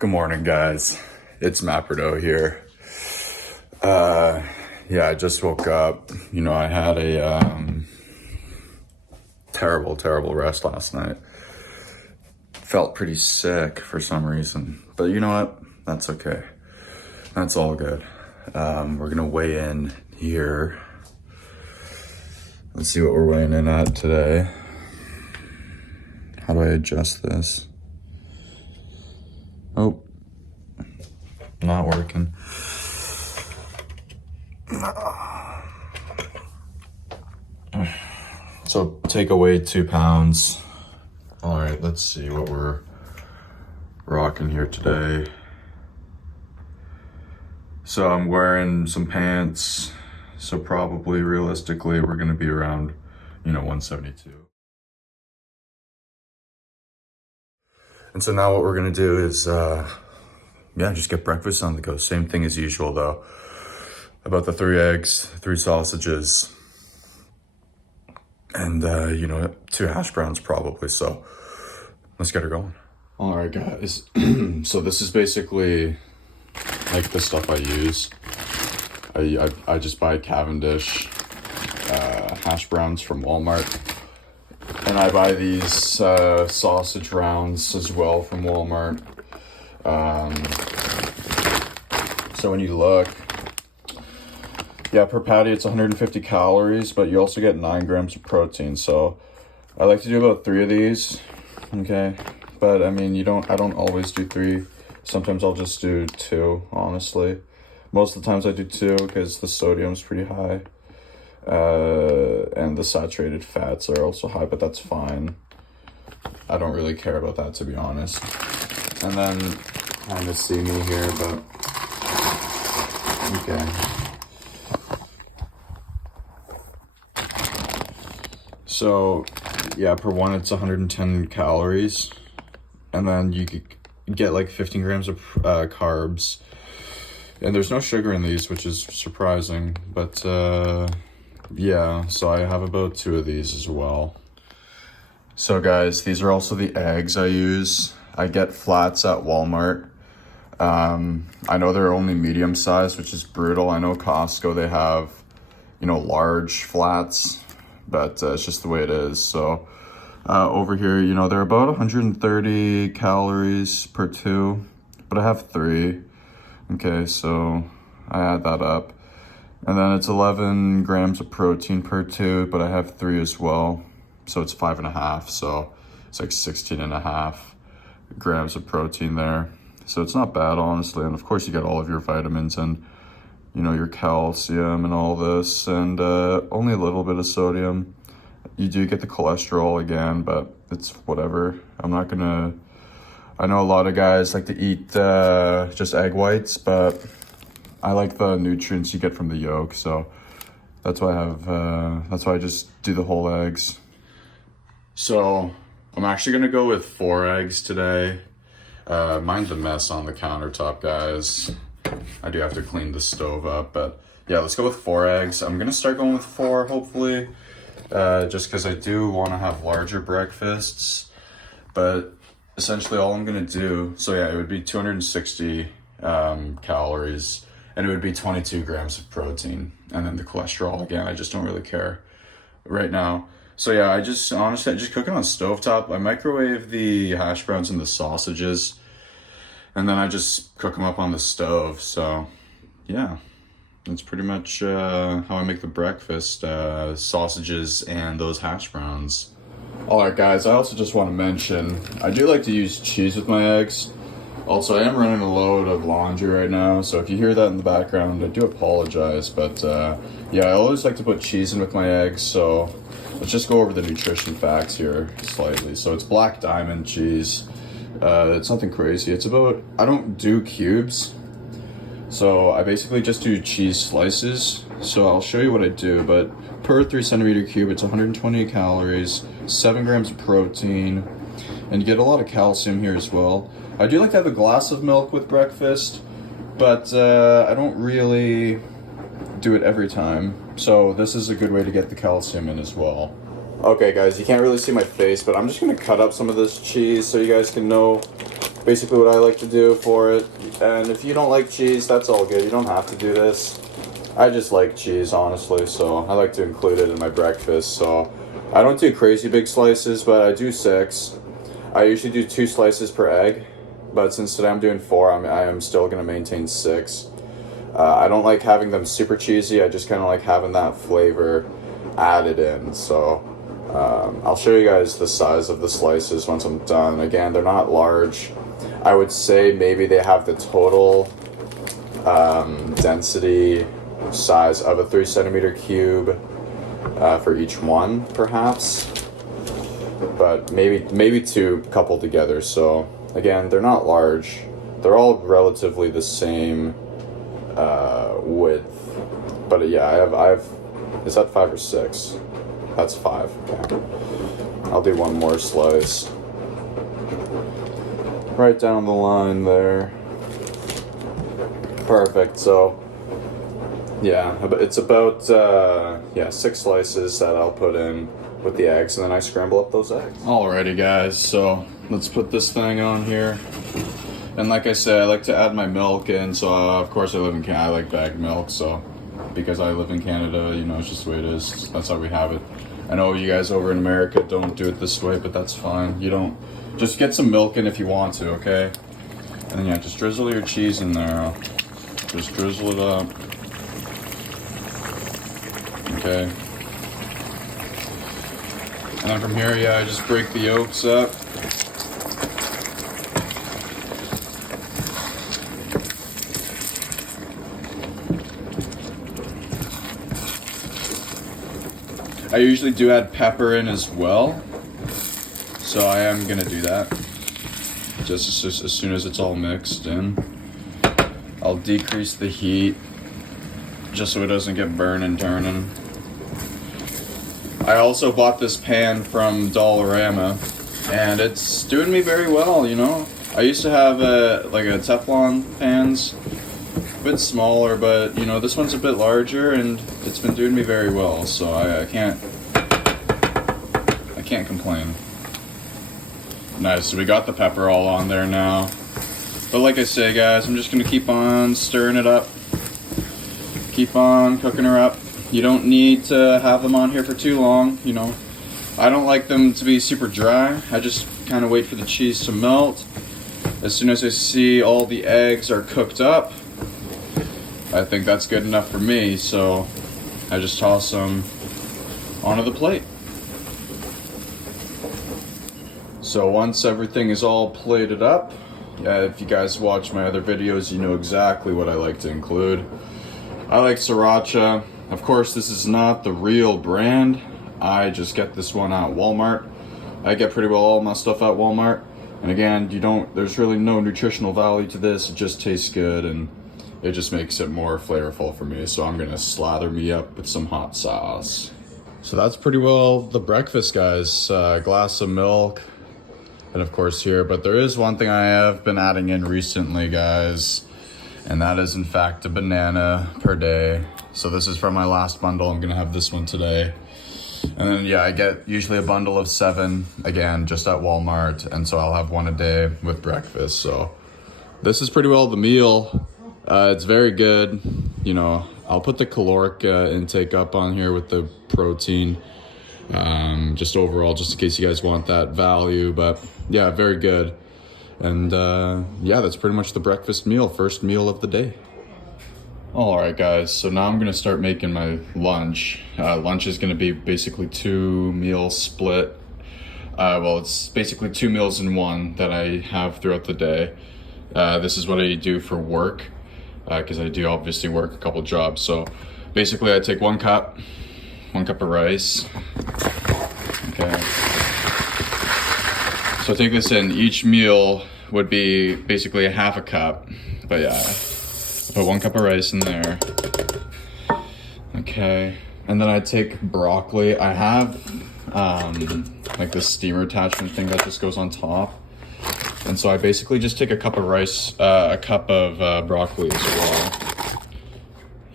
Good morning, guys. It's Mapperdo here. Yeah, I just woke up. I had a terrible rest last night. Felt pretty sick for some reason, but you know what? That's okay. That's all good. We're gonna weigh in here. Let's see what we're weighing in at today. How do I adjust this? Oh, not working. So take away 2 pounds. All right, let's see what we're rocking here today. So I'm wearing some pants. So probably realistically, we're gonna be around, 172. And so now what we're gonna do is, just get breakfast on the go. Same thing as usual though. About the 3 eggs, 3 sausages, and 2 hash browns probably. So let's get her going. All right, guys. So this is basically like the stuff I use. I just buy Cavendish hash browns from Walmart, and I buy these sausage rounds as well from Walmart. So when you look, per patty it's 150 calories, but you also get 9 grams of protein. So I like to do about 3 of these, okay? But I mean, I don't always do 3. Sometimes I'll just do 2, honestly. Most of the times I do 2 because the sodium's pretty high. And the saturated fats are also high, but that's fine. I don't really care about that, to be honest. And then, kind of see me here, but okay. So, per one, it's 110 calories. And then you could get like 15 grams of carbs. And there's no sugar in these, which is surprising. But, so I have about 2 of these as well. So guys, these are also the eggs I use. I get flats at Walmart. I know they're only medium size, which is brutal. I know Costco, they have, large flats, but it's just the way it is. So over here, they're about 130 calories per 2, but I have 3. Okay, so I add that up. And then it's 11 grams of protein per 2, but I have 3 as well. So it's 5.5, so it's like 16.5 grams of protein there. So it's not bad, honestly. And of course you get all of your vitamins and, your calcium and all this, and only a little bit of sodium. You do get the cholesterol again, but it's whatever. I know a lot of guys like to eat just egg whites, but I like the nutrients you get from the yolk, so that's why I just do the whole eggs. So I'm actually gonna go with 4 eggs today. Mine's a mess on the countertop, guys. I do have to clean the stove up, but yeah, let's go with 4 eggs. I'm gonna start going with 4, hopefully, just because I do want to have larger breakfasts. But essentially all I'm gonna do, so it would be 260 calories, and it would be 22 grams of protein, and then the cholesterol again, I just don't really care right now. So I just cook it on stovetop. I microwave the hash browns and the sausages, and then I just cook them up on the stove. So that's pretty much how I make the breakfast, sausages and those hash browns. All right, guys, I also just want to mention, I do like to use cheese with my eggs. Also, I am running a load of laundry right now, so if you hear that in the background, I do apologize. But I always like to put cheese in with my eggs, so let's just go over the nutrition facts here slightly. So it's Black Diamond cheese. It's nothing crazy. I don't do cubes, so I basically just do cheese slices. So I'll show you what I do, but per 3 centimeter cube, it's 120 calories, 7 grams of protein, and you get a lot of calcium here as well. I do like to have a glass of milk with breakfast, but I don't really do it every time. So this is a good way to get the calcium in as well. Okay guys, you can't really see my face, but I'm just gonna cut up some of this cheese so you guys can know basically what I like to do for it. And if you don't like cheese, that's all good. You don't have to do this. I just like cheese, honestly, so I like to include it in my breakfast. So I don't do crazy big slices, but I do 6. I usually do 2 slices per egg, but since today I'm doing 4, I am still going to maintain 6. I don't like having them super cheesy. I just kind of like having that flavor added in. So I'll show you guys the size of the slices once I'm done. Again, they're not large. I would say maybe they have the total density size of a 3 centimeter cube for each one, perhaps, but maybe 2 coupled together. So again, they're not large. They're all relatively the same width, but yeah, I have. Is that 5 or 6? That's 5. Okay. I'll do one more slice right down the line there. Perfect. So yeah, it's about 6 slices that I'll put in with the eggs, and then I scramble up those eggs. Alrighty guys, so let's put this thing on here. And like I said, I like to add my milk in, so of course I live in Canada, I like bagged milk, so because I live in Canada, you know, it's just the way it is. That's how we have it. I know you guys over in America don't do it this way, but that's fine. You don't, just get some milk in if you want to, okay? And then yeah, just drizzle your cheese in there. Just drizzle it up. Okay. And then from here, yeah, I just break the yolks up. I usually do add pepper in as well, so I am gonna do that. Just as soon as it's all mixed in. I'll decrease the heat just so it doesn't get burning turning. I also bought this pan from Dollarama, and it's doing me very well, you know. I used to have a Teflon pans, a bit smaller, but you know, this one's a bit larger, and it's been doing me very well, so I can't complain. Nice, so we got the pepper all on there now. But like I say, guys, I'm just gonna keep on stirring it up. Keep on cooking her up. You don't need to have them on here for too long, you know. I don't like them to be super dry. I just kind of wait for the cheese to melt. As soon as I see all the eggs are cooked up, I think that's good enough for me, so I just toss them onto the plate. So once everything is all plated up, yeah, if you guys watch my other videos, you know exactly what I like to include. I like sriracha. Of course, this is not the real brand. I just get this one at Walmart. I get pretty well all my stuff at Walmart. And again, there's really no nutritional value to this. It just tastes good, and it just makes it more flavorful for me. So I'm gonna slather me up with some hot sauce. So that's pretty well the breakfast, guys. A glass of milk, and of course here. But there is one thing I have been adding in recently, guys, and that is in fact a banana per day. So this is from my last bundle. I'm gonna have this one today. And then yeah, I get usually a bundle of 7, again, just at Walmart. And so I'll have one a day with breakfast. So this is pretty well the meal. It's very good. You know, I'll put the caloric intake up on here with the protein. Just overall, just in case you guys want that value. But yeah, very good. And yeah, that's pretty much the breakfast meal, first meal of the day. All right, guys, so now I'm gonna start making my lunch. Lunch is gonna be basically 2 meals split. Well, it's basically 2 meals in one that I have throughout the day. This is what I do for work, because I do obviously work a couple jobs. So basically I take 1 cup of rice. Okay. So I take this in, each meal would be basically a half a cup, but yeah. Put 1 cup of rice in there. Okay, and then I take broccoli. I have like this steamer attachment thing that just goes on top. And so I basically just take a cup of rice, a cup of broccoli as well.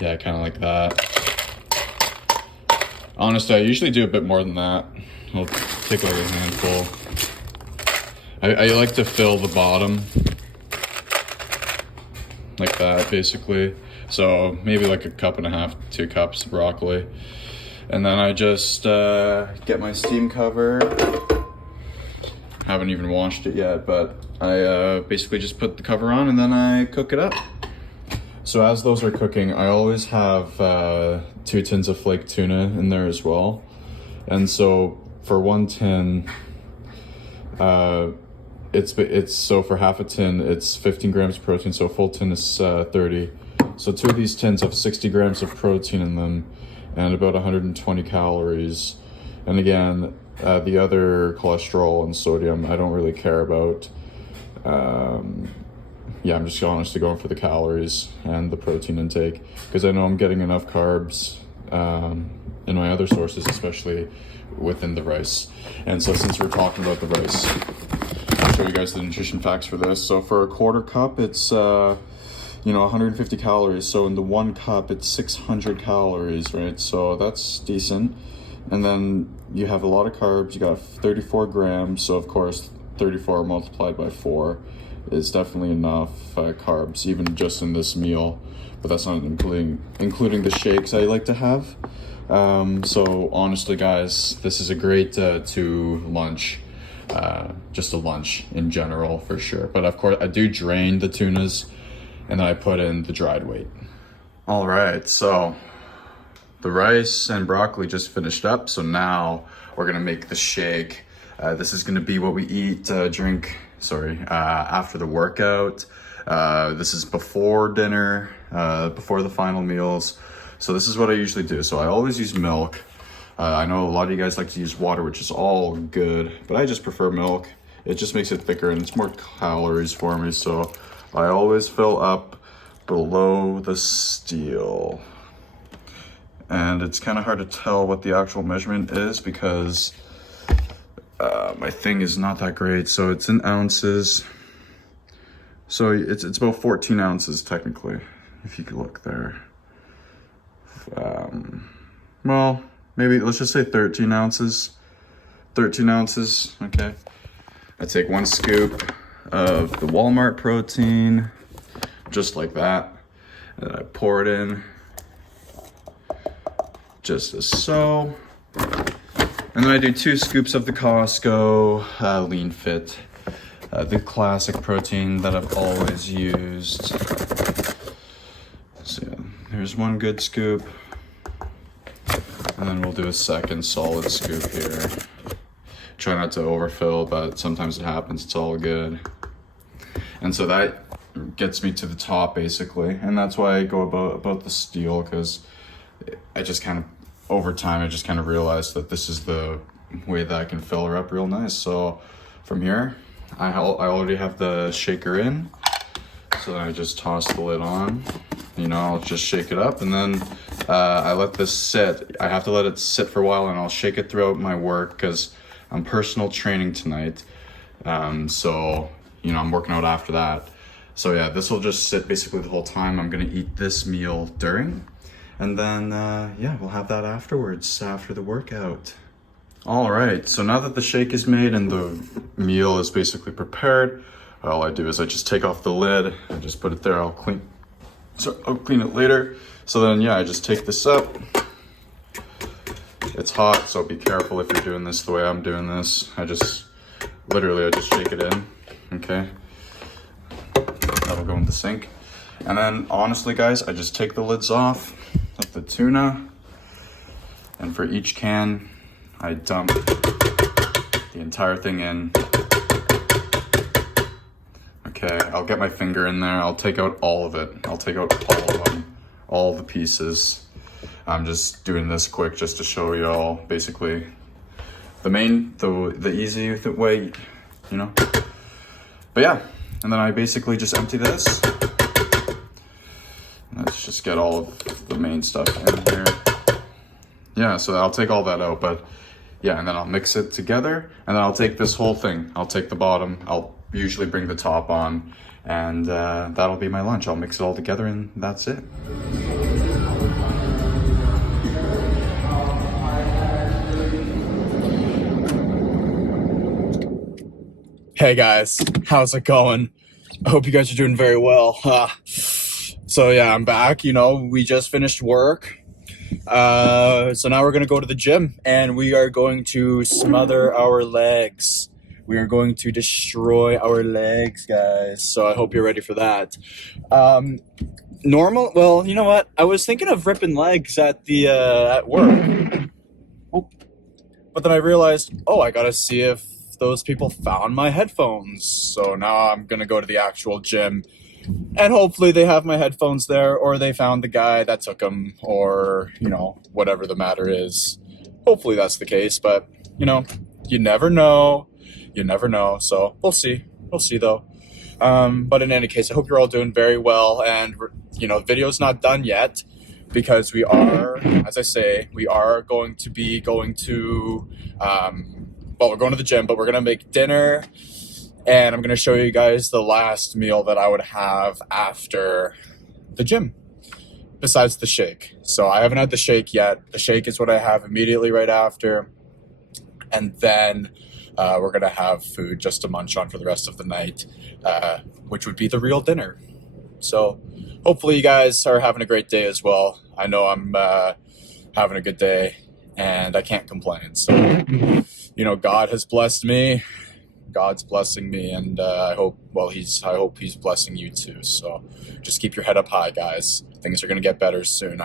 Yeah, kind of like that. Honestly, I usually do a bit more than that. I'll take like a handful. I like to fill the bottom like that, basically. So maybe like a cup and a half, 2 cups of broccoli. And then I just get my steam cover. Haven't even washed it yet, but I basically just put the cover on and then I cook it up. So as those are cooking, I always have 2 tins of flake tuna in there as well. And so for 1 tin, it's so for half a tin, it's 15 grams of protein, so a full tin is 30. So 2 of these tins have 60 grams of protein in them and about 120 calories. And again, the other cholesterol and sodium, I don't really care about. Yeah, I'm just honestly going for the calories and the protein intake because I know I'm getting enough carbs in my other sources, especially within the rice. And so since we're talking about the rice, I'll show you guys the nutrition facts for this. So for a 1/4 cup, it's 150 calories. So in the 1 cup, it's 600 calories, right? So that's decent. And then you have a lot of carbs. You got 34 grams. So of course, 34 multiplied by 4 is definitely enough carbs, even just in this meal. But that's not including the shakes I like to have. So honestly, guys, this is a great to lunch. Just a lunch in general for sure. But of course, I do drain the tunas and then I put in the dried weight. All right, so the rice and broccoli just finished up. So now we're gonna make the shake. This is gonna be what we eat, after the workout. This is before dinner, before the final meals. So this is what I usually do. So I always use milk. I know a lot of you guys like to use water, which is all good, but I just prefer milk. It just makes it thicker and it's more calories for me. So I always fill up below the steel. And it's kind of hard to tell what the actual measurement is because my thing is not that great. So it's in ounces. So it's about 14 ounces technically, if you could look there. Well, maybe let's just say 13 ounces. 13 ounces, okay. I take 1 scoop of the Walmart protein, just like that. And then I pour it in, just as so. And then I do 2 scoops of the Costco Lean Fit, the classic protein that I've always used. So yeah, there's 1 good scoop. And then we'll do a second solid scoop here. Try not to overfill, but sometimes it happens, it's all good. And so that gets me to the top basically. And that's why I go about the steel, because I just kind of, over time, I just kind of realized that this is the way that I can fill her up real nice. So from here, I already have the shaker in. So then I just toss the lid on. I'll just shake it up and then I let this sit. I have to let it sit for a while and I'll shake it throughout my work because I'm personal training tonight. So, I'm working out after that. So yeah, this will just sit basically the whole time. I'm gonna eat this meal during. And then, we'll have that afterwards, after the workout. All right, so now that the shake is made and the meal is basically prepared, all I do is I just take off the lid, I just put it there, I'll clean it later. So then, I just take this up. It's hot, so be careful if you're doing this the way I'm doing this. I just shake it in, okay? That'll go in the sink. And then, honestly, guys, I just take the lids off of the tuna. And for each can, I dump the entire thing in. Okay, I'll get my finger in there. I'll take out all of it. I'll take out all of them, all the pieces. I'm just doing this quick just to show y'all basically the easy way, But yeah, and then I basically just empty this. Let's just get all of the main stuff in here. Yeah, so I'll take all that out, but yeah, and then I'll mix it together, and then I'll take this whole thing. I'll take the bottom, I'll usually bring the top on, and that'll be my lunch. I'll mix it all together, and that's it. Hey guys, how's it going? I hope you guys are doing very well. So yeah, I'm back. We just finished work. So now we're gonna go to the gym and we are going to smother our legs. We are going to destroy our legs, guys. So I hope you're ready for that. Well, you know what? I was thinking of ripping legs at work. Oh, but then I realized, I gotta see if those people found my headphones. So now I'm gonna go to the actual gym and hopefully they have my headphones there, or they found the guy that took them, or, whatever the matter is. Hopefully that's the case, but, you never know. You never know. So we'll see. We'll see though. But in any case, I hope you're all doing very well. And, video's not done yet because we are, as I say, we are going to be going to, we're going to the gym, but we're going to make dinner. And I'm going to show you guys the last meal that I would have after the gym, besides the shake. So I haven't had the shake yet. The shake is what I have immediately right after. And then we're going to have food just to munch on for the rest of the night, which would be the real dinner. So hopefully you guys are having a great day as well. I know I'm having a good day and I can't complain. So, God has blessed me. God's blessing me, and I hope he's blessing you too. So just keep your head up high, guys. Things are going to get better soon.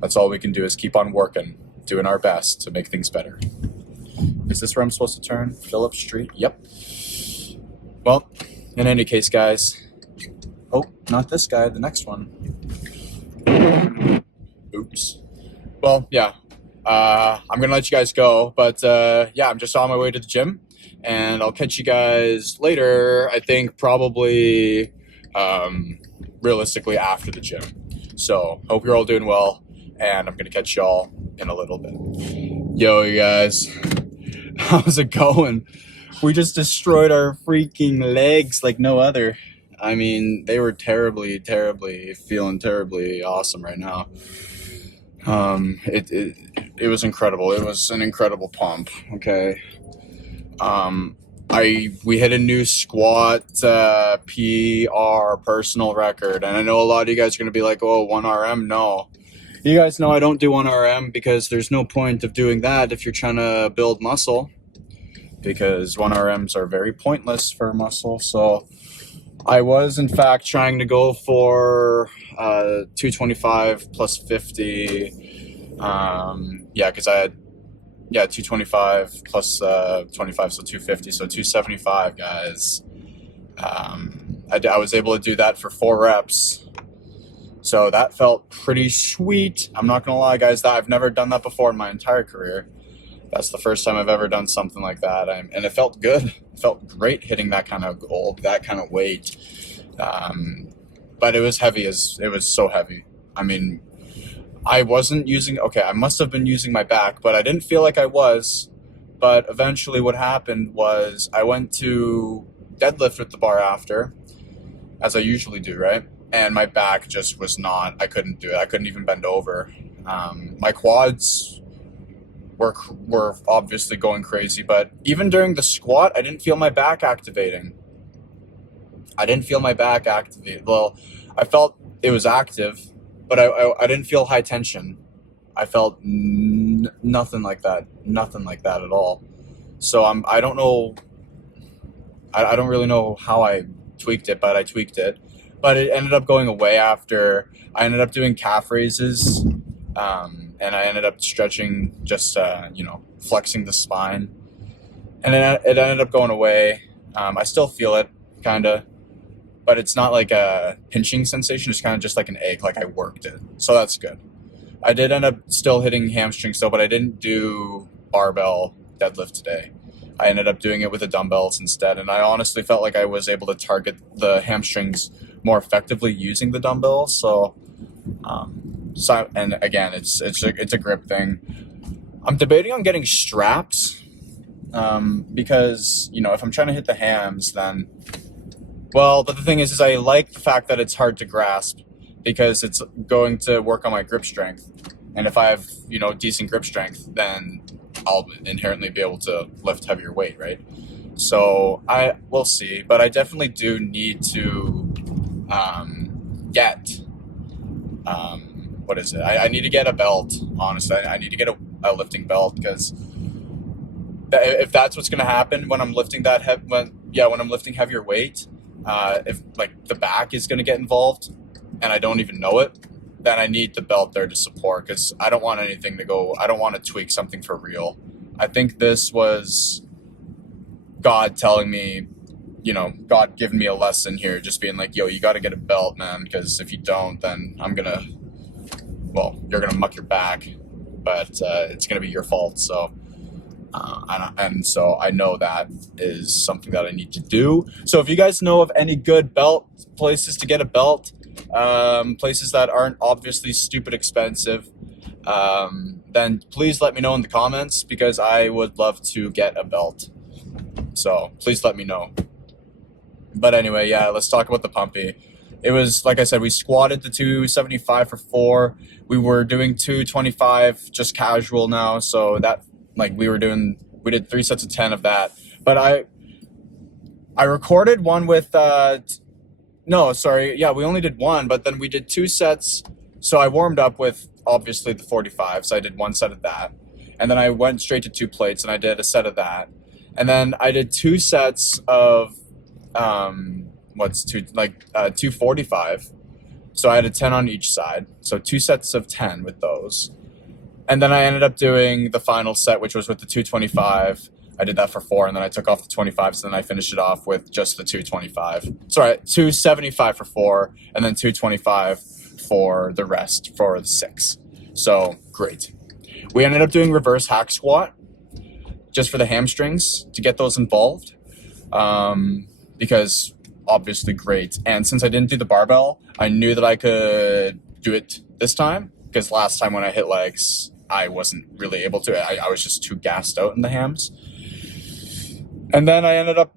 That's all we can do is keep on working, doing our best to make things better. Is this where I'm supposed to turn? Phillip Street? Yep. Well, in any case, guys. Oh, not this guy, the next one. Oops. Well, yeah. I'm going to let you guys go, but I'm just on my way to the gym. And I'll catch you guys later, I think probably realistically after the gym. So hope you're all doing well, and I'm going to catch y'all in a little bit. Yo, you guys, how's it going? We just destroyed our freaking legs like no other. I mean, they were feeling terribly awesome right now. It was incredible. It was an incredible pump, okay? We hit a new squat PR personal record, and I know a lot of you guys are going to be like, 1RM. No, you guys know I don't do 1RM because there's no point of doing that if you're trying to build muscle, because 1RMs are very pointless for muscle. So I was in fact trying to go for 225 plus 50 because I had 225 plus 25, so 250, so 275, guys. I was able to do that for 4 reps. So that felt pretty sweet. I'm not going to lie, guys, that I've never done that before in my entire career. That's the first time I've ever done something like that. And it felt good. It felt great hitting that kind of goal, that kind of weight. But it was heavy. It was so heavy. I mean, I must have been using my back, but I didn't feel like I was. But eventually what happened was I went to deadlift with the bar after, as I usually do, right? And my back just was I couldn't do it. I couldn't even bend over. My quads were obviously going crazy, but even during the squat, I didn't feel my back activating. Well, I felt it was active, but I didn't feel high tension. I felt nothing like that at all. So I don't know. I don't really know how I tweaked it, but I tweaked it. But it ended up going away after I ended up doing calf raises, and I ended up stretching, just flexing the spine, and it ended up going away. I still feel it, kind of. But it's not like a pinching sensation. It's kind of just like an ache, like I worked it. So that's good. I did end up still hitting hamstrings though, but I didn't do barbell deadlift today. I ended up doing it with the dumbbells instead. And I honestly felt like I was able to target the hamstrings more effectively using the dumbbells. So and again, it's a grip thing. I'm debating on getting straps because, if I'm trying to hit the hams, then... Well, but the thing is I like the fact that it's hard to grasp because it's going to work on my grip strength. And if I have, decent grip strength, then I'll inherently be able to lift heavier weight, right? So we'll see, but I definitely do need to get what is it? I need to get a belt. Honestly, I need to get a lifting belt, because if that's what's going to happen when I'm lifting when I'm lifting heavier weight, if like the back is going to get involved and I don't even know it, then I need the belt there to support, because I don't want anything to go. I don't want to tweak something for real. I think this was God telling me, God giving me a lesson here, just being like, yo, you got to get a belt, man, because if you don't, then you're going to muck your back, but it's going to be your fault. So, so I know that is something that I need to do. So if you guys know of any good belt places to get a belt, places that aren't obviously stupid expensive, then please let me know in the comments, because I would love to get a belt. So please let me know. But anyway, yeah, let's talk about the pumpy. It was, like I said, we squatted the 275 for 4. We were doing 225 just casual now. So that, like, we did 3 sets of 10 of that. But I recorded one with, no, sorry. Yeah, we only did one, but then we did 2 sets. So I warmed up with, obviously, the 45. So I did 1 set of that. And then I went straight to 2 plates and I did a set of that. And then I did 2 sets of, 245. So I had a 10 on each side. So 2 sets of 10 with those. And then I ended up doing the final set, which was with the 225. I did that for 4, and then I took off the 25, so then I finished it off with just the 225. Sorry, 275 for 4, and then 225 for the rest, for the 6. So, great. We ended up doing reverse hack squat, just for the hamstrings, to get those involved. Because, obviously, great. And since I didn't do the barbell, I knew that I could do it this time, because last time when I hit legs, I wasn't really able to. I was just too gassed out in the hams. And then I ended up,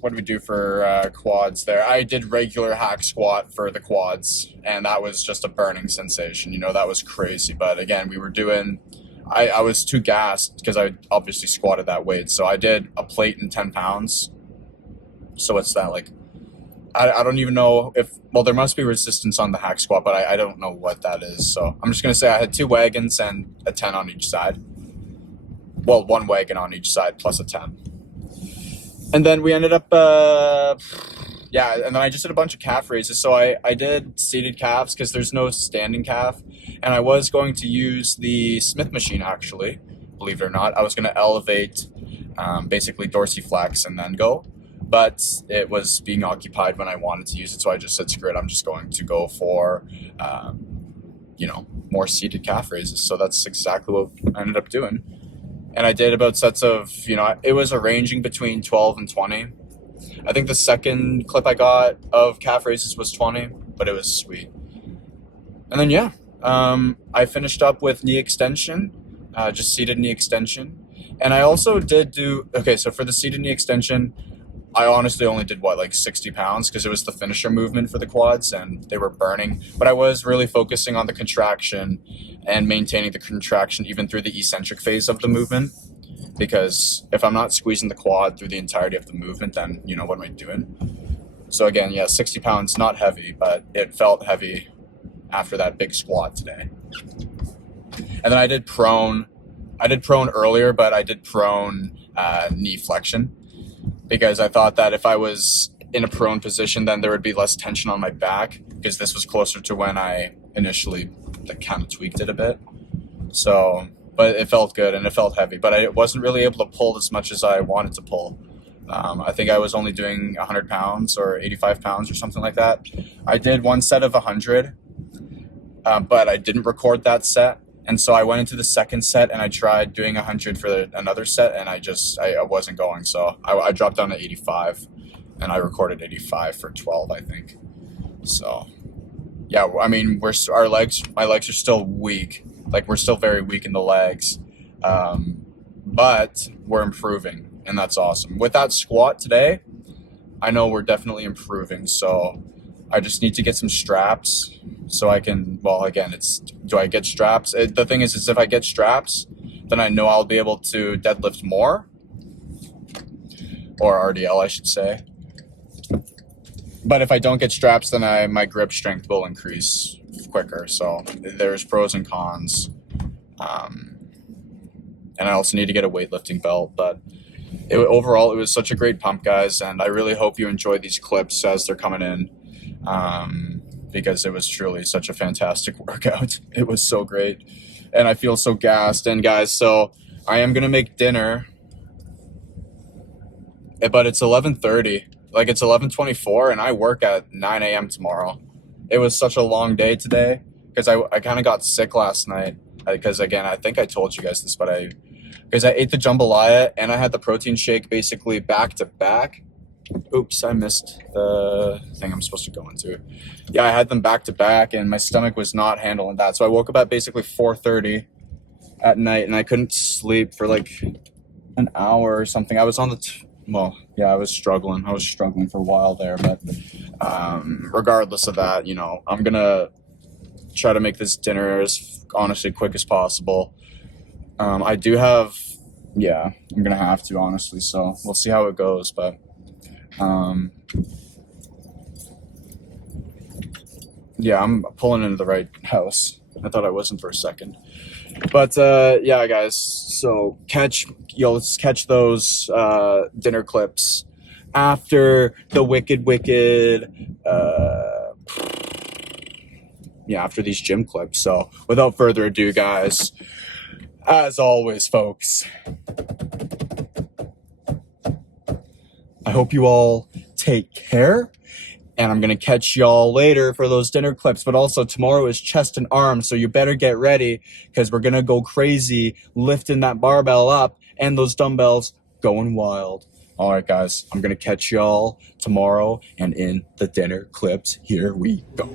what did we do for quads there? I did regular hack squat for the quads, and that was just a burning sensation. That was crazy. But again, we were doing, I was too gassed because I obviously squatted that weight. So I did a plate and 10 pounds. So what's that, like? I don't even know there must be resistance on the hack squat, but I don't know what that is. So I'm just going to say I had 2 wagons and a 10 on each side. Well, 1 wagon on each side plus a 10. And then we ended up, and then I just did a bunch of calf raises. So I did seated calves because there's no standing calf. And I was going to use the Smith machine, actually, believe it or not. I was going to elevate, basically dorsiflex and then go. But it was being occupied when I wanted to use it, so I just said, screw it, I'm just going to go for, more seated calf raises. So that's exactly what I ended up doing. And I did about sets of, it was ranging between 12 and 20. I think the second clip I got of calf raises was 20, but it was sweet. And then, I finished up with knee extension, just seated knee extension. And I also did so for the seated knee extension, I honestly only did 60 pounds, because it was the finisher movement for the quads and they were burning. But I was really focusing on the contraction and maintaining the contraction even through the eccentric phase of the movement. Because if I'm not squeezing the quad through the entirety of the movement, then, what am I doing? So again, 60 pounds, not heavy, but it felt heavy after that big squat today. And then I did prone. I did prone earlier, but I did prone knee flexion, because I thought that if I was in a prone position, then there would be less tension on my back, because this was closer to when I initially kind of tweaked it a bit. So, but it felt good and it felt heavy, but I wasn't really able to pull as much as I wanted to pull. I think I was only doing 100 pounds or 85 pounds or something like that. I did 1 set of 100, but I didn't record that set. And so I went into the second set and I tried doing 100 for another set, and I wasn't going. So I dropped down to 85 and I recorded 85 for 12, I think. So yeah, I mean, my legs are still weak. We're still very weak in the legs. But we're improving, and that's awesome. With that squat today, I know we're definitely improving. So I just need to get some straps so I can, do I get straps? The thing is if I get straps, then I know I'll be able to deadlift more. or RDL, I should say. But if I don't get straps, then my grip strength will increase quicker. So there's pros and cons. And I also need to get a weightlifting belt. But overall, it was such a great pump, guys. And I really hope you enjoy these clips as they're coming in, because it was truly such a fantastic workout. It was so great. And I feel so gassed. And guys, so I am going to make dinner. But it's 11:30. Like, it's 11:24, and I work at 9 a.m. tomorrow. It was such a long day today because I kind of got sick last night. Because, again, I think I told you guys this, but because I ate the jambalaya and I had the protein shake basically back to back. Oops, I missed the thing I'm supposed to go into. Yeah, I had them back to back, and my stomach was not handling that. So I woke up at basically 4:30 at night, and I couldn't sleep for like an hour or something. I was on the... Well, yeah, I was struggling. I was struggling for a while there, but regardless of that, you know, I'm going to try to make this dinner as honestly quick as possible. I do have, yeah, I'm going to have to, honestly, so we'll see how it goes, but yeah, I'm pulling into the right house. I thought I wasn't for a second. But yeah, guys, so let's catch those dinner clips after the wicked after these gym clips. So without further ado, guys, as always, folks, I hope you all take care. And I'm going to catch y'all later for those dinner clips. But also tomorrow is chest and arms. So you better get ready because we're going to go crazy lifting that barbell up and those dumbbells going wild. All right, guys, I'm going to catch y'all tomorrow and in the dinner clips. Here we go.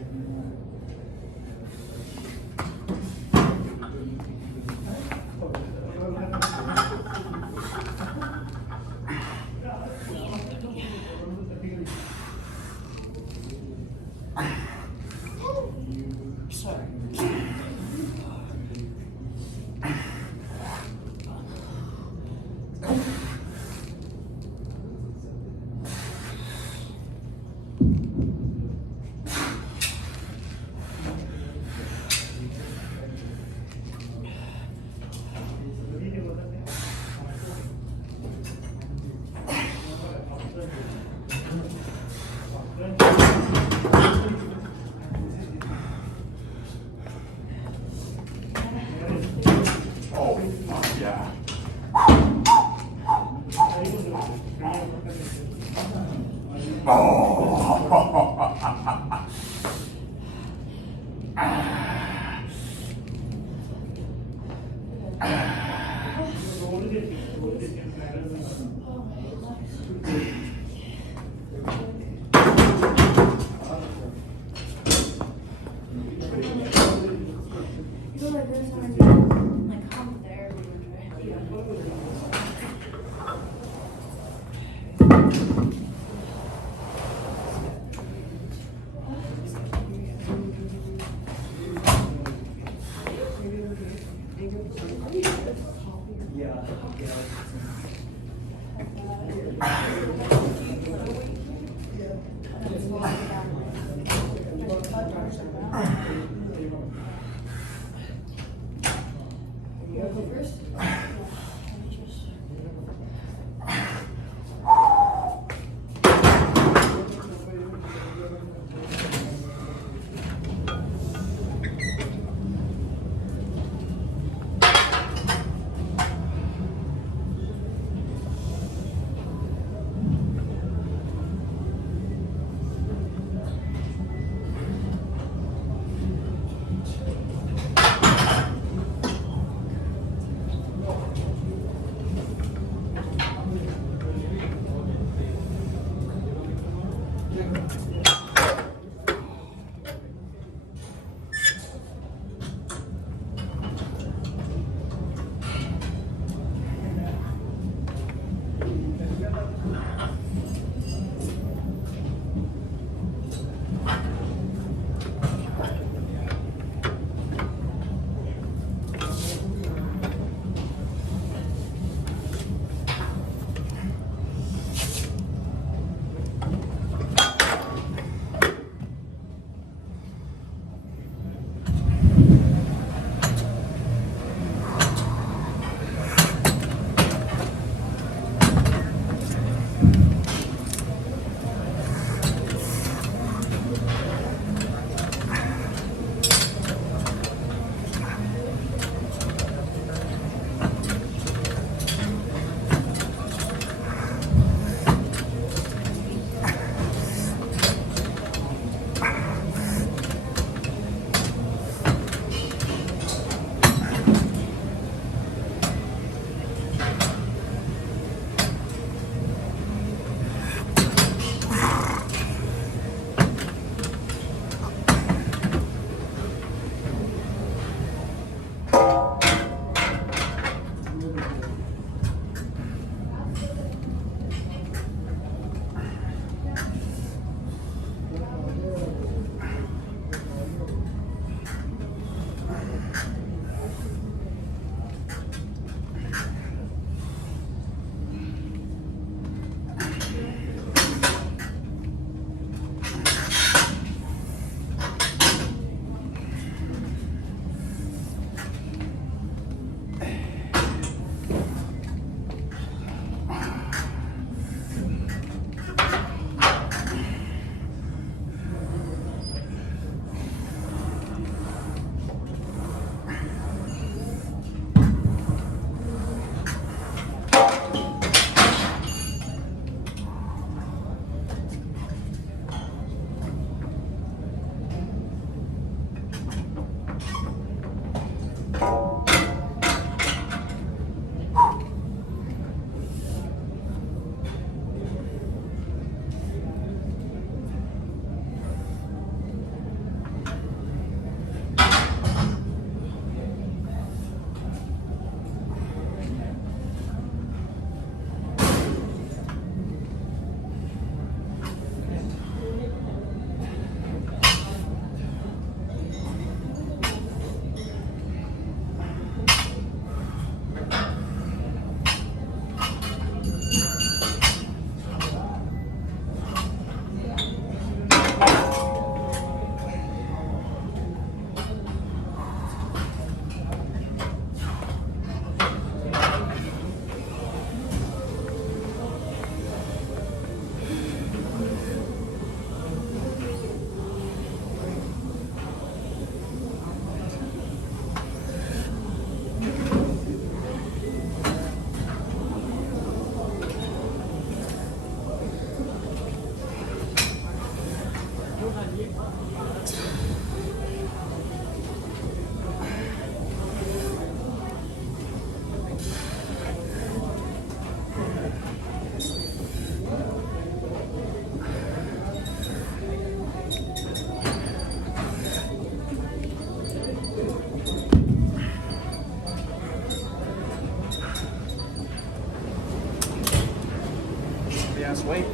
ass weight.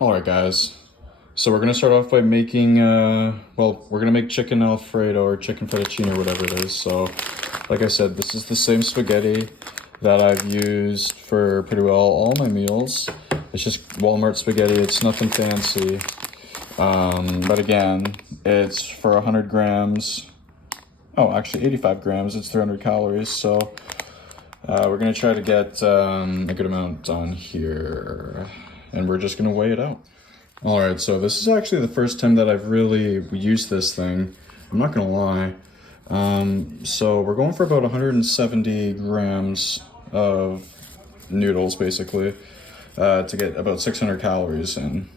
Alright guys, so we're gonna start off by making, well, we're gonna make chicken Alfredo or chicken fettuccine or whatever it is. So, like I said, this is the same spaghetti that I've used for pretty well all my meals. It's just Walmart spaghetti, it's nothing fancy. But again, it's for 100 grams, oh actually 85 grams, it's 300 calories, so we're gonna try to get a good amount on here. And we're just gonna weigh it out. All right, so this is actually the first time that I've really used this thing. I'm not gonna lie. So we're going for about 170 grams of noodles, basically, to get about 600 calories in.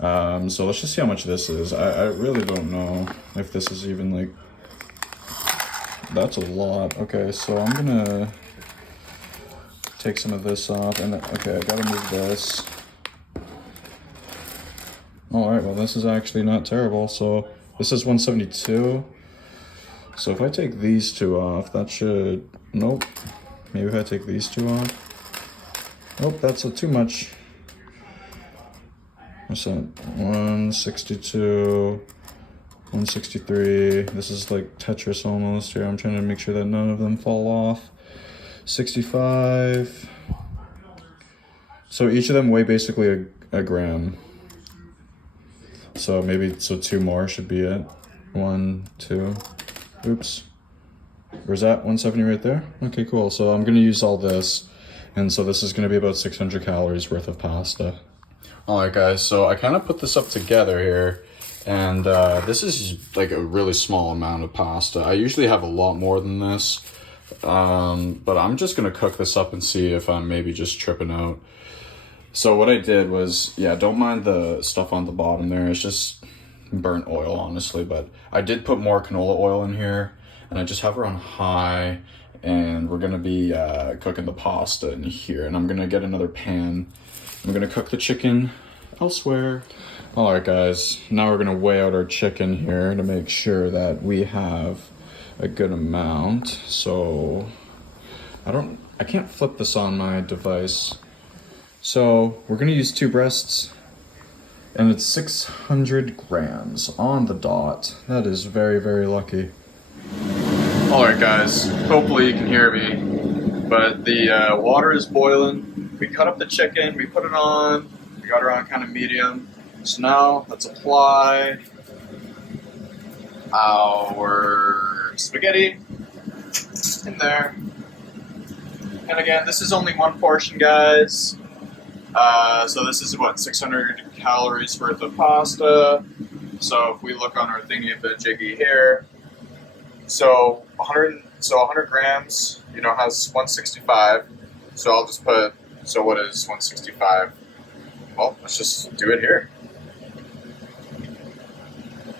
So let's just see how much this is. I really don't know if this is even like, that's a lot. Okay, so I'm gonna take some of this off, and okay, I gotta move this. All right, well, this is actually not terrible. So this is 172. So if I take these two off, that should, nope. Maybe if I take these two off. Nope, that's too much. What's that? 162, 163. This is like Tetris almost here. I'm trying to make sure that none of them fall off. 65. So each of them weigh basically a gram. So maybe, so two more should be it. 1, 2, oops. Where's that? 170 right there? Okay, cool. So I'm gonna use all this. And so this is gonna be about 600 calories worth of pasta. All right guys, so I kind of put this up together here. And this is like a really small amount of pasta. I usually have a lot more than this. But I'm just gonna cook this up and see if I'm maybe just tripping out. So what I did was, yeah, don't mind the stuff on the bottom there. It's just burnt oil, honestly. But I did put more canola oil in here, and I just have her on high. And we're gonna be cooking the pasta in here. And I'm gonna get another pan. I'm gonna cook the chicken elsewhere. All right, guys. Now we're gonna weigh out our chicken here to make sure that we have a good amount. So I can't flip this on my device. So we're gonna use 2 breasts, and it's 600 grams on the dot. That is very, very lucky. All right, guys, hopefully you can hear me, but the water is boiling. We cut up the chicken, we put it on, we got her on kind of medium. So now let's apply our spaghetti in there. And again, this is only 1 portion, guys. So this is what, 600 calories worth of pasta. So if we look on our thingy of the jiggy here, so 100 grams, you know, has 165. So I'll just put, so what is 165? Well, let's just do it here.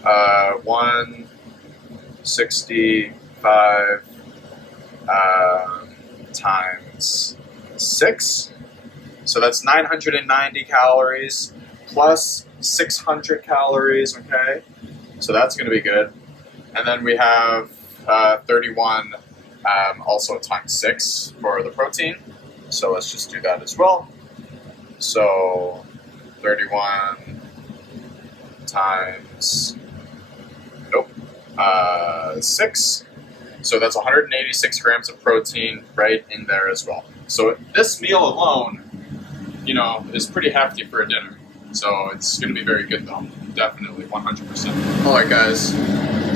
165 times 6. So that's 990 calories plus 600 calories, okay? So that's gonna be good. And then we have 31 also times 6 for the protein. So let's just do that as well. So 31 times 6. So that's 186 grams of protein right in there as well. So this meal alone, you know, is pretty hefty for a dinner. So it's going to be very good though. Definitely, 100%. Alright guys,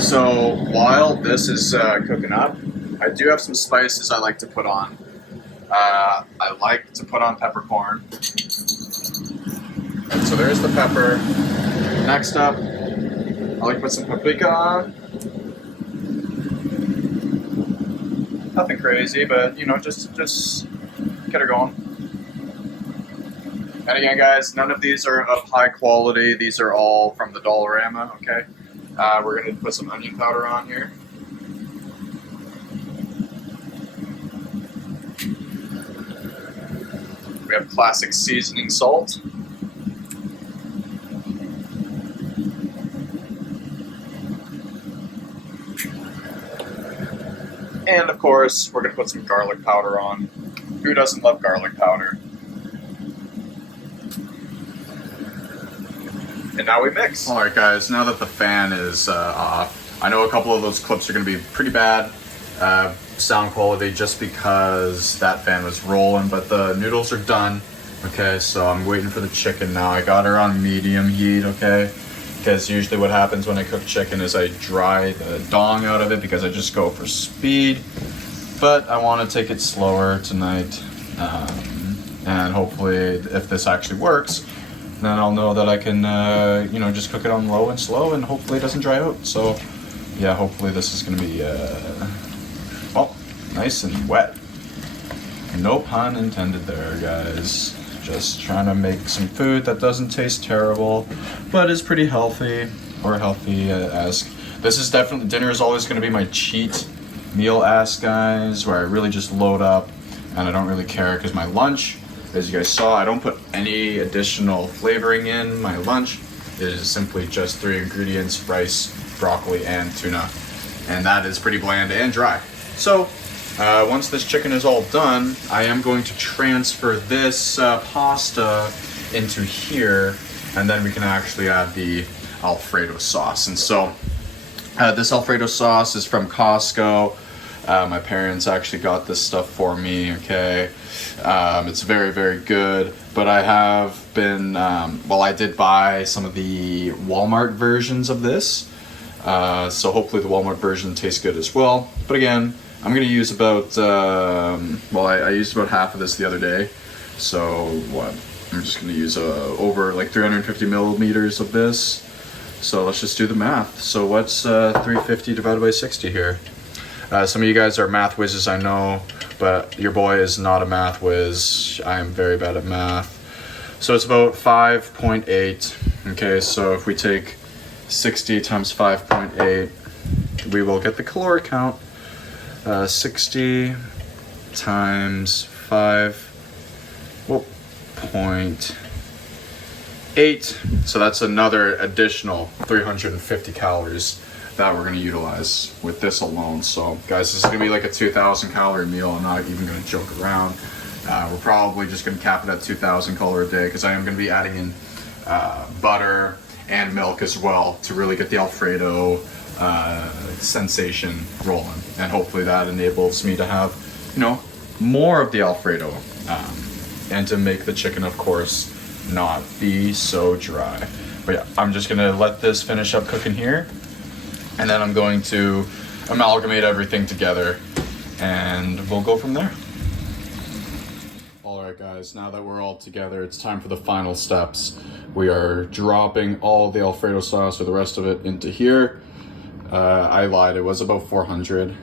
so while this is cooking up, I do have some spices I like to put on. I like to put on peppercorn. So there's the pepper. Next up, I like to put some paprika on. Nothing crazy, but you know, just get her going. And again, guys, none of these are of high quality. These are all from the Dollarama, okay? We're going to put some onion powder on here. We have classic seasoning salt. And of course, we're going to put some garlic powder on. Who doesn't love garlic powder? And now we mix. Alright guys, now that the fan is off, I know a couple of those clips are going to be pretty bad sound quality just because that fan was rolling, but the noodles are done. Okay, so I'm waiting for the chicken now. I got her on medium heat, okay? Because usually what happens when I cook chicken is I dry the dong out of it because I just go for speed. But I want to take it slower tonight. And hopefully, if this actually works, then I'll know that I can, you know, just cook it on low and slow, and hopefully it doesn't dry out. So, yeah, hopefully this is going to be, well, nice and wet. No pun intended there, guys. Just trying to make some food that doesn't taste terrible, but is pretty healthy, or healthy-esque. This is definitely, dinner is always going to be my cheat meal-esque, guys, where I really just load up, and I don't really care, because my lunch, as you guys saw, I don't put any additional flavoring in my lunch. It is simply just 3 ingredients: rice, broccoli, and tuna. And that is pretty bland and dry. So, once this chicken is all done, I am going to transfer this pasta into here, and then we can actually add the Alfredo sauce. And so, this Alfredo sauce is from Costco. My parents actually got this stuff for me, okay? It's very, very good, but I have been, well, I did buy some of the Walmart versions of this, so hopefully the Walmart version tastes good as well. But again, I'm going to use about, well, I used about half of this the other day, so what? I'm just going to use over like 350 millimeters of this, so let's just do the math. So what's 350 divided by 60 here? Some of you guys are math whizzes, I know, but your boy is not a math whiz. I am very bad at math. So it's about 5.8. Okay, so if we take 60 times 5.8, we will get the caloric count. 60 times 5.8. So that's another additional 350 calories that we're going to utilize with this alone. So guys, this is going to be like a 2,000 calorie meal. I'm not even going to joke around. We're probably just going to cap it at 2,000 calorie a day, because I am going to be adding in butter and milk as well to really get the Alfredo sensation rolling. And hopefully that enables me to have, you know, more of the Alfredo, and to make the chicken, of course, not be so dry. But yeah, I'm just going to let this finish up cooking here. And then I'm going to amalgamate everything together, and we'll go from there. Alright guys, now that we're all together, it's time for the final steps. We are dropping all the Alfredo sauce, or the rest of it, into here. I lied, it was about 400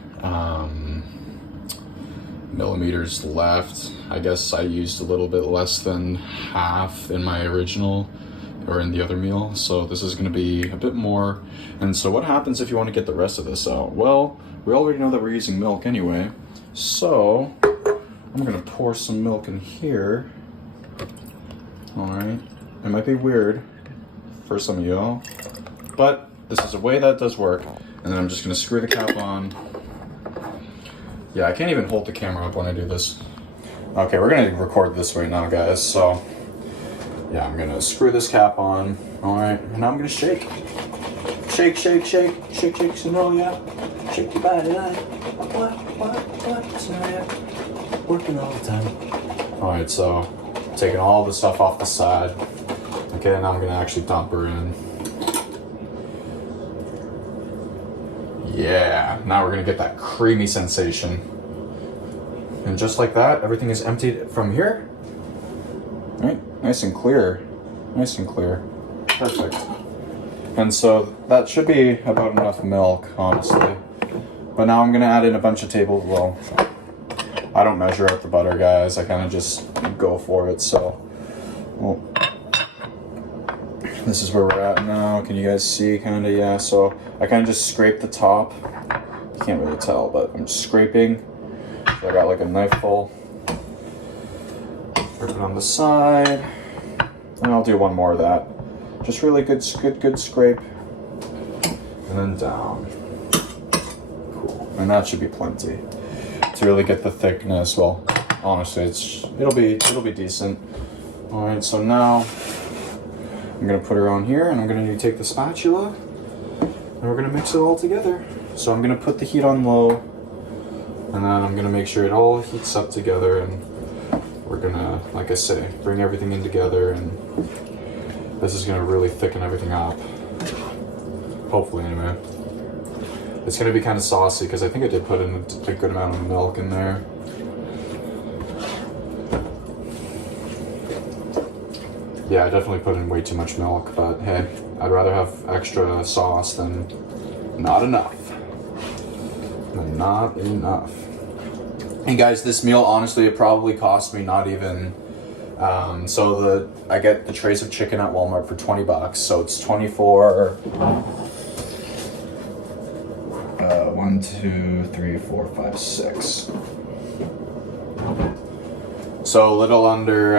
millimeters left. I guess I used a little bit less than half in my original, or in the other meal, so this is going to be a bit more. And so what happens if you want to get the rest of this out? Well, we already know that we're using milk anyway, so I'm going to pour some milk in here. Alright, it might be weird for some of y'all, but this is a way that does work. And then I'm just going to screw the cap on, Yeah, I can't even hold the camera up when I do this. Okay, we're gonna record this right now, guys. So, yeah, I'm gonna screw this cap on. All right, and now I'm gonna shake. Shake, shake, shake, shake, shake, Sonoya. Shake your body like what, Sonoya. Working all the time. All right, so taking all the stuff off the side. Okay, now I'm gonna actually dump her in. Yeah, now we're gonna get that creamy sensation. And just like that, everything is emptied from here. All right, nice and clear. Nice and clear. Perfect. And so that should be about enough milk, honestly. But now I'm gonna add in a bunch of well, I don't measure out the butter, guys. I kind of just go for it, so. Well, this is where we're at now. Can you guys see, kinda? Yeah, so I kinda just scrape the top. You can't really tell, but I'm scraping. So I got like a knife full. Rip it on the side. And I'll do one more of that. Just really good scrape. And then down. Cool. And that should be plenty to really get the thickness. Well, honestly, it'll be decent. All right, so now I'm gonna put her on here, and I'm gonna take the spatula, and we're gonna mix it all together. So I'm gonna put the heat on low, and then I'm gonna make sure it all heats up together, and we're gonna, like I say, bring everything in together, and this is gonna really thicken everything up. Hopefully, anyway. It's gonna be kind of saucy because I think I did put in a good amount of milk in there. Yeah, I definitely put in way too much milk, but hey, I'd rather have extra sauce than not enough. Not enough. And guys, this meal, honestly, it probably cost me not even, I get the trays of chicken at Walmart for $20, so it's 24, 1, 2, 3, 4, 5, 6. So a little under,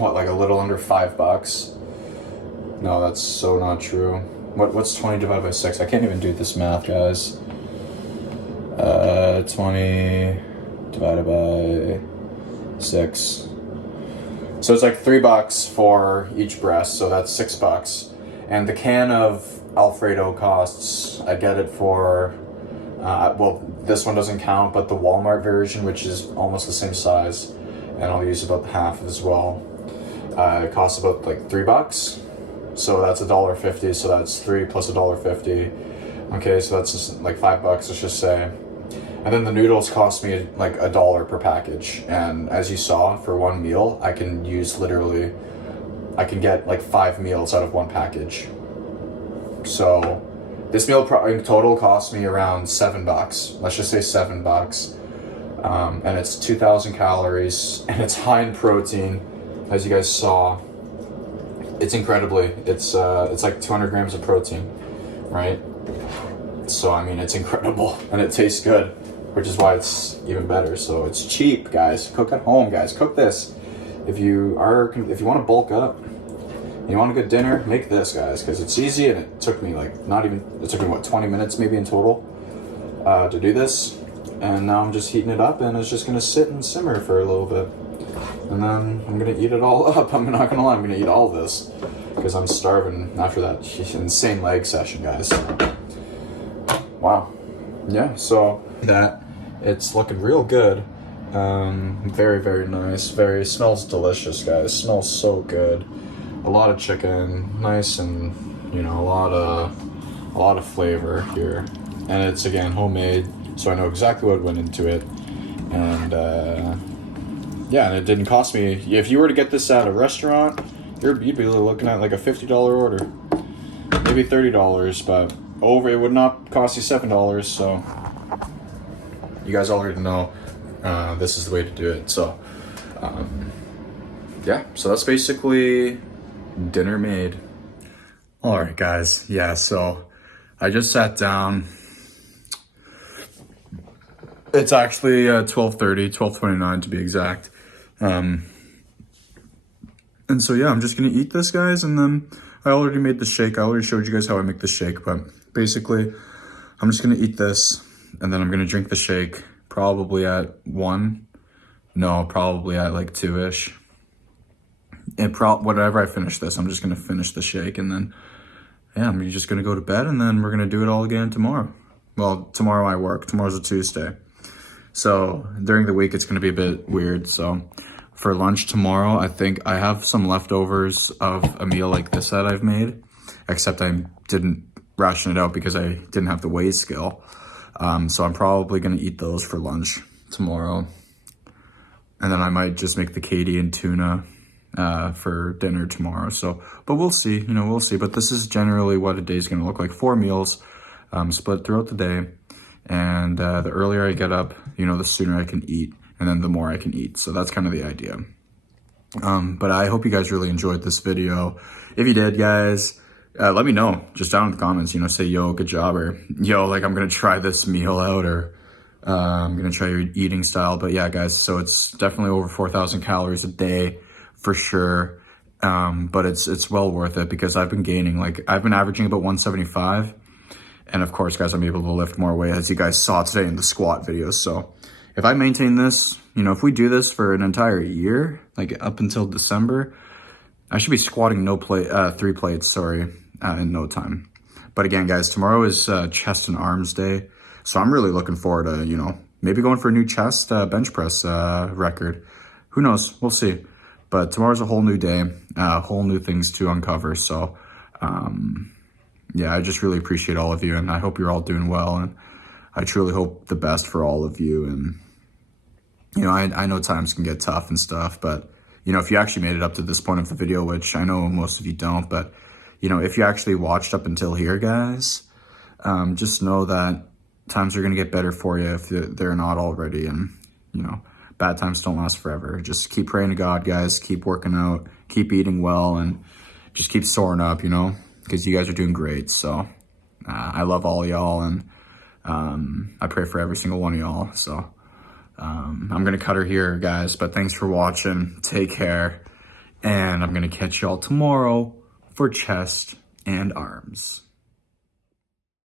like a little under $5? No, that's so not true. What's 20 divided by 6? I can't even do this math, guys. 20 divided by 6. So it's like $3 for each breast, so that's $6. And the can of Alfredo costs, I get it for, well, this one doesn't count, but the Walmart version, which is almost the same size, and I'll use about half as well. It costs about like $3. So that's $1.50, so that's 3 plus $1.50. Okay, so that's just like $5, let's just say. And then the noodles cost me like $1 per package. And as you saw, for one meal, I can get like 5 meals out of one package. So this meal in total cost me around $7. Let's just say $7. And it's 2,000 calories, and it's high in protein, as you guys saw. It's it's like 200 grams of protein, right? So I mean, it's incredible, and it tastes good, which is why it's even better. So it's cheap, guys. Cook at home, guys. Cook this. If you want to bulk up, and you want a good dinner, make this, guys, because it's easy, and it took me like it took me what, 20 minutes maybe in total to do this. And now I'm just heating it up, and it's just gonna sit and simmer for a little bit. And then I'm gonna eat it all up. I'm not gonna lie, I'm gonna eat all this because I'm starving after that insane leg session, guys. Wow. Yeah, so that it's looking real good. Very, very nice. Smells delicious, guys. Smells so good. A lot of chicken, nice, and a lot of flavor here. And it's again homemade, so I know exactly what went into it. And yeah, and it didn't cost me. If you were to get this at a restaurant, you'd be looking at like a $50 order, maybe $30, but it would not cost you $7. So you guys already know this is the way to do it. So yeah, so that's basically dinner made. All right, guys. Yeah, so I just sat down. It's actually 12:30, 12:29 to be exact. And so yeah, I'm just gonna eat this, guys, and then I already made the shake. I already showed you guys how I make the shake, but basically I'm just gonna eat this and then I'm gonna drink the shake probably at 1. No, probably at like 2-ish. And whatever I finish this, I'm just gonna finish the shake and then, yeah, I'm just gonna go to bed and then we're gonna do it all again tomorrow. Well, tomorrow I work, tomorrow's a Tuesday. So during the week, it's gonna be a bit weird. So for lunch tomorrow, I think I have some leftovers of a meal like this that I've made, except I didn't ration it out because I didn't have the weigh scale. So I'm probably gonna eat those for lunch tomorrow. And then I might just make the Katie and tuna for dinner tomorrow. So, but we'll see, we'll see. But this is generally what a day is gonna look like. 4 meals split throughout the day. And the earlier I get up, the sooner I can eat, and then the more I can eat. So that's kind of the idea. But I hope you guys really enjoyed this video. If you did, guys, let me know just down in the comments, say, yo, good job, or yo, like I'm going to try this meal out, or I'm going to try your eating style. But yeah, guys, so it's definitely over 4,000 calories a day for sure. But it's well worth it because I've been gaining, like I've been averaging about 175. And of course, guys, I'm able to lift more weight, as you guys saw today in the squat videos. So if I maintain this, if we do this for an entire year, like up until December, I should be squatting 3 plates, in no time. But again, guys, tomorrow is chest and arms day. So I'm really looking forward to, maybe going for a new chest bench press record. Who knows? We'll see. But tomorrow's a whole new day, whole new things to uncover. So, yeah, I just really appreciate all of you, and I hope you're all doing well, and I truly hope the best for all of you. And, I know times can get tough and stuff, but, if you actually made it up to this point of the video, which I know most of you don't, but, if you actually watched up until here, guys, just know that times are going to get better for you if they're not already, and, bad times don't last forever. Just keep praying to God, guys, keep working out, keep eating well, and just keep soaring up, because you guys are doing great. So I love all y'all, and I pray for every single one of y'all. So I'm gonna cut her here, guys, but thanks for watching. Take care, and I'm gonna catch y'all tomorrow for chest and arms.